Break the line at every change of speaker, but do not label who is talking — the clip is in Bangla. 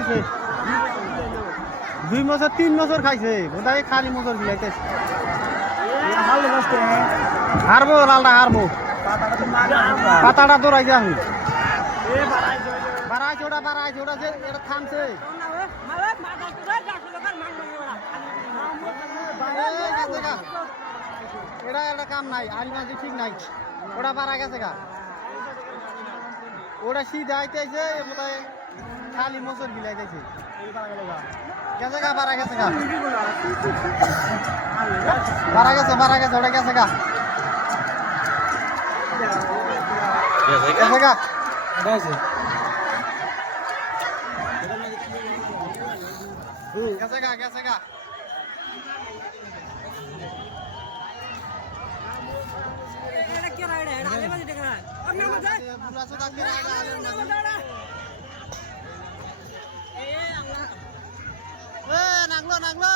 যে দুই বছর তিন বছর খাইছে বোধহয় খালি বছর বিলাইতেছে হারবো লালটা হারবো পাতাটা দৌড়াইছে আমি বাড়াইছে ওটা বাড়াইছে ওটা যে এটা থামছে এই গেছে গা। এটা একটা কাম নাই আড়ি মাঝে ঠিক নাই। ওটা পারা গেছে গা। ওটা সিধা আইতেছে বোধহয় খালি মোচর গিলাইতেছে গেছে গা পারা গেছে গা। পারা গেছে পারা গেছে ওটা গেছে গা। গেছে গা? গেছে গা গেছে গা। নাগলো নাগলো